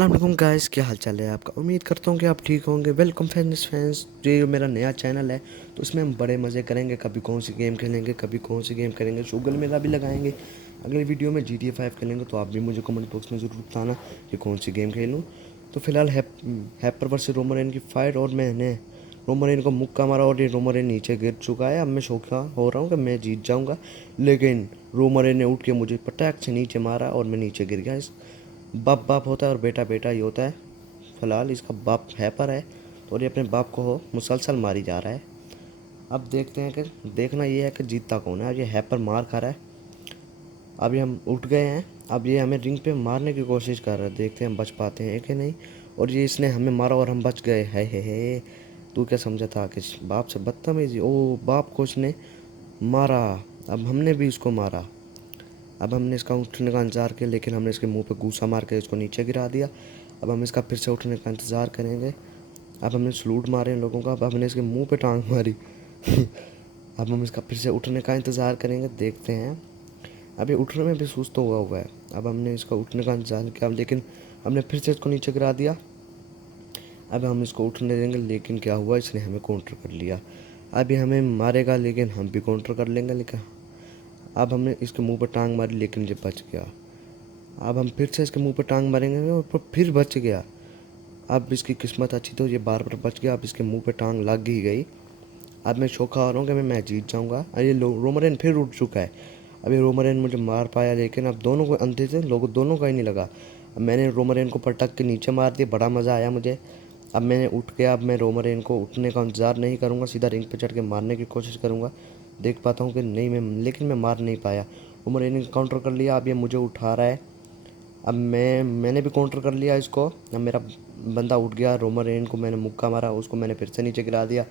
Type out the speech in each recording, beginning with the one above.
अस्सलाम वालेकुम गाइस, क्या हाल चाल है आपका। उम्मीद करता हूँ कि आप ठीक होंगे। वेलकम फैंस, ये मेरा नया चैनल है तो इसमें हम बड़े मज़े करेंगे। कभी कौन सी गेम खेलेंगे, कभी कौन सी गेम करेंगे, शुगर मेला भी लगाएंगे। अगले वीडियो में GTA 5 खेलेंगे तो आप भी मुझे कमेंट बॉक्स में ज़रूर बताना कि कौन सी गेम खेलूँ। तो फिलहाल हैपर वर्सेस रोमरेन की फाइट, और मैंने रोमरेन को मुक्का मारा और ये रोमरेन नीचे गिर चुका है। अब मैं शौका हो रहा हूँ कि मैं जीत जाऊँगा, लेकिन रोमरेन ने उठ के मुझे पटाख से नीचे मारा और मैं नीचे गिर गया। बाप बाप होता है और बेटा बेटा ही होता है। फिलहाल इसका बाप हैपर है और ये अपने बाप को मुसलसल मारी जा रहा है। अब देखते हैं कि देखना ये है कि जीतता कौन है। अब ये हैपर मार खा रहा है। अभी हम उठ गए हैं। अब ये हमें रिंग पे मारने की कोशिश कर रहा है, देखते हैं हम बच पाते हैं कि नहीं। और ये इसने हमें मारा और हम बच गए। है तू क्या समझा था कि बाप से बदतमीजी। ओ बाप को उसने मारा। अब हमने भी इसको मारा। अब हमने इसका उठने का इंतज़ार किया, लेकिन हमने इसके मुंह पे घूसा मार के इसको नीचे गिरा दिया। अब हम इसका फिर से उठने का इंतज़ार करेंगे। अब हमने सलूट मारे इन लोगों का। अब हमने इसके मुंह पे टांग मारी। अब हम इसका फिर से उठने का इंतज़ार करेंगे, देखते हैं। अभी उठने में भी सुस्त हुआ हुआ है। अब हमने इसका उठने का इंतज़ार किया, लेकिन हमने फिर से इसको नीचे गिरा दिया। अब हम इसको उठने देंगे, लेकिन क्या हुआ, इसने हमें काउंटर कर लिया। अभी हमें मारेगा, लेकिन हम भी काउंटर कर लेंगे। लेकिन अब हमने इसके मुंह पर टांग मारी, लेकिन ये बच गया। अब हम फिर से इसके मुंह पे टांग मारेंगे और फिर बच गया। अब इसकी किस्मत अच्छी तो ये बार बार बच गया। अब इसके मुंह पे टांग लग ही गई। अब मैं चौंका हो रहा हूँ कि मैं मैच जीत जाऊँगा। अरे रोमरेन फिर उठ चुका है। अभी रोमरेन मुझे मार पाया, लेकिन अब दोनों को अंधे थे, लोगों दोनों का ही नहीं लगा। अब मैंने रोमरेन को पटक के नीचे मार दिया, बड़ा मज़ा आया मुझे। अब मैंने उठ के, अब मैं रोमरेन को उठने का इंतज़ार नहीं करूँगा, सीधा रिंग पे चढ़ के मारने की कोशिश करूँगा। देख पाता हूँ कि नहीं मैं, लेकिन मैं मार नहीं पाया। रोमरेन ने काउंटर कर लिया। अब ये मुझे उठा रहा है। अब मैंने भी काउंटर कर लिया इसको। अब मेरा बंदा उठ गया। रोमरेन को मैंने मुक्का मारा, उसको मैंने फिर से नीचे गिरा दिया।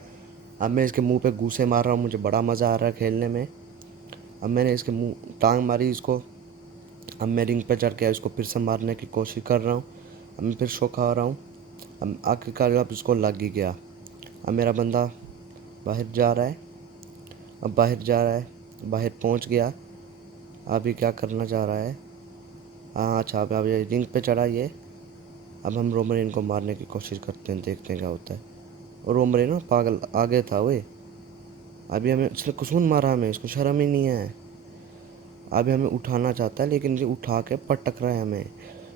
अब मैं इसके मुंह पे घूंसे मार रहा हूँ, मुझे बड़ा मज़ा आ रहा है खेलने में। अब मैंने इसके मुंह टांग मारी इसको। अब मैं रिंग पे चढ़ के इसको फिर से मारने की कोशिश कर रहा हूँ। अब मैं फिर शो खा रहा हूँ। अब आखिरकार अब इसको लग ही गया। अब मेरा बंदा बाहर जा रहा है। अब बाहर जा रहा है, बाहर पहुँच गया। अभी क्या करना चाह रहा है। हाँ अच्छा, अब ये रिंग पे चढ़ा ये। अब हम रोमरेन को मारने की कोशिश करते हैं, देखते हैं क्या होता है। और रोमरेन ना पागल आगे था वे। अभी हमें उसने कुसून मारा, हमें इसको शर्म ही नहीं है। अभी हमें उठाना चाहता है, लेकिन ये उठा के पटक रहा है हमें।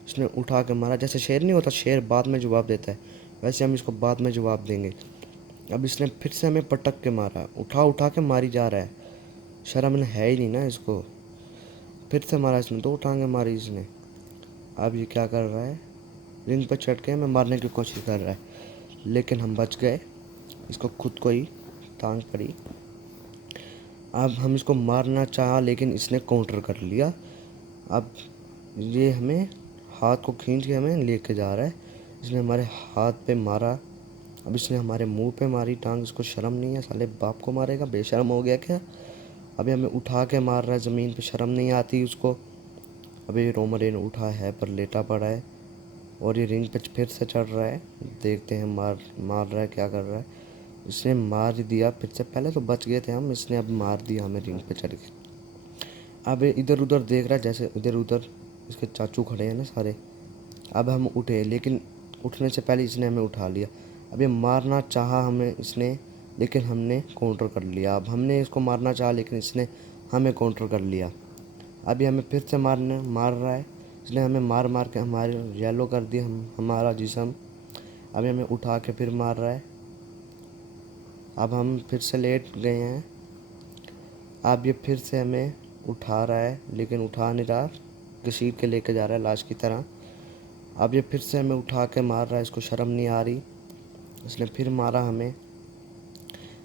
इसने उठा के मारा। जैसे शेर नहीं होता, शेर बाद में जवाब देता है, वैसे हम इसको बाद में जवाब देंगे। अब इसने फिर से हमें पटक के मारा, उठा उठा के मारी जा रहा है। शर्म है ही नहीं ना इसको। फिर से मारा इसने, दो टांगे मारी इसने। अब ये क्या कर रहा है, रिंग पर चढ़ के हमें मारने की कोशिश कर रहा है, लेकिन हम बच गए। इसको खुद को ही टांग पड़ी। अब हम इसको मारना चाहा, लेकिन इसने काउंटर कर लिया। अब ये हमें हाथ को खींच के हमें लेके जा रहा है। इसने हमारे हाथ पे मारा। अब इसने हमारे मुंह पे मारी टांग। इसको शर्म नहीं है, साले बाप को मारेगा, बेशर्म हो गया क्या। अभी हमें उठा के मार रहा है ज़मीन पे, शर्म नहीं आती उसको। अभी रोमरेन उठा है पर लेटा पड़ा है, और ये रिंग पे फिर से चढ़ रहा है। देखते हैं मार मार रहा है, क्या कर रहा है। इसने मार दिया फिर से। पहले तो बच गए थे हम, इसने अब मार दिया हमें रिंग पे चढ़ के। अब इधर उधर देख रहा है, जैसे इधर उधर इसके चाचू खड़े हैं ना सारे। अब हम उठे, लेकिन उठने से पहले इसने हमें उठा लिया। अब ये मारना चाहा हमें इसने, लेकिन हमने काउंटर कर लिया। अब हमने इसको मारना चाहा, लेकिन इसने हमें काउंटर कर लिया। अभी हमें फिर से मार रहा है। इसने हमें मार मार के हमारे येलो कर दिया, हमारा जिस्म। अभी हमें उठा के फिर मार रहा है। अब हम फिर से लेट गए हैं। अब ये फिर से हमें उठा रहा है, लेकिन उठा नहीं रहा, घसीट के लेके जा रहा है लाश की तरह। अब ये फिर से हमें उठा के मार रहा है, इसको शर्म नहीं आ रही। इसने फिर मारा हमें।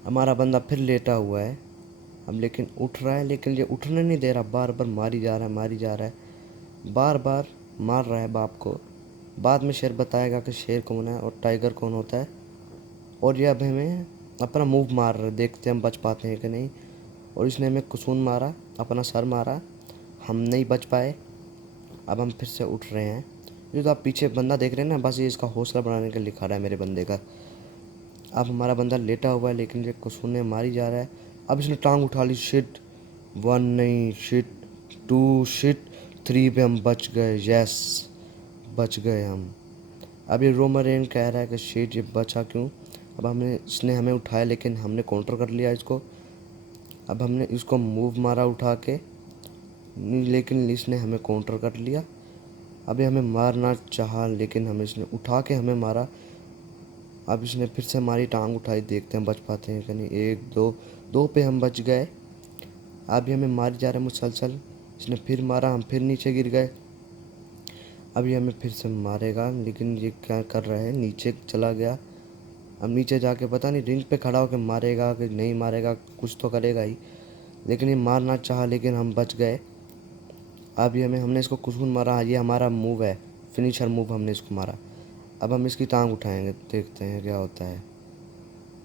हमारा बंदा फिर लेटा हुआ है। अब लेकिन उठ रहा है, लेकिन ये उठने नहीं दे रहा, बार बार मारी जा रहा है, मारी जा रहा है, बार बार मार रहा है बाप को। बाद में शेर बताएगा कि शेर कौन है और टाइगर कौन होता है। और ये अब हमें अपना मूव मार रहा है, देखते हैं हम बच पाते हैं कि नहीं। और इसने हमें कुसून मारा, अपना सर मारा, हम नहीं बच पाए। अब हम फिर से उठ रहे हैं। जो तो आप पीछे बंदा देख रहे हैं ना, बस ये इसका हौसला बढ़ाने के लिए खड़ा है मेरे बंदे का। अब हमारा बंदा लेटा हुआ है, लेकिन ये कुसून ने मारी जा रहा है। अब इसने टांग उठा ली। शिट, वन नहीं, शिट टू, शिट थ्री पे हम बच गए। यस, बच गए हम। अब ये रोमरेन कह रहा है कि शेट ये बचा क्यों। अब इसने हमें उठाया लेकिन हमने काउंटर कर लिया इसको। अब हमने इसको मूव मारा उठा के, लेकिन इसने हमें काउंटर कर लिया। अभी हमें मारना चाहा लेकिन इसने उठा के हमें मारा। अब इसने फिर से हमारी टांग उठाई, देखते हैं बच पाते हैं कि नहीं। एक दो पे हम बच गए। अभी हमें मारी जा रहा है मुसलसल। इसने फिर मारा, हम फिर नीचे गिर गए। अभी हमें फिर से मारेगा लेकिन ये क्या कर रहा है, नीचे चला गया। अब नीचे जाके पता नहीं रिंग पे खड़ा होकर मारेगा कि नहीं मारेगा, कुछ तो करेगा ही। लेकिन ये मारना चाहा लेकिन हम बच गए। अभी हमने इसको कुसून मारा। ये हमारा मूव है, फिनिशर मूव, हमने इसको मारा। अब हम इसकी टांग उठाएंगे, देखते हैं क्या होता है।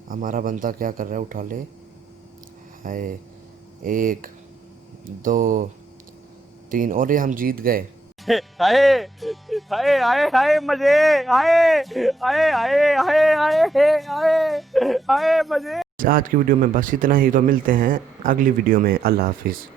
हमारा बंदा क्या कर रहा है, उठा ले। हाय, 1 2 3 और ये हम जीत गए। हाय हाय हाय हाय मजे, हाय हाय हाय हाय हाय हाय हाय मजे। आज की वीडियो में बस इतना ही। तो मिलते हैं अगली वीडियो में। अल्लाह हाफिज़।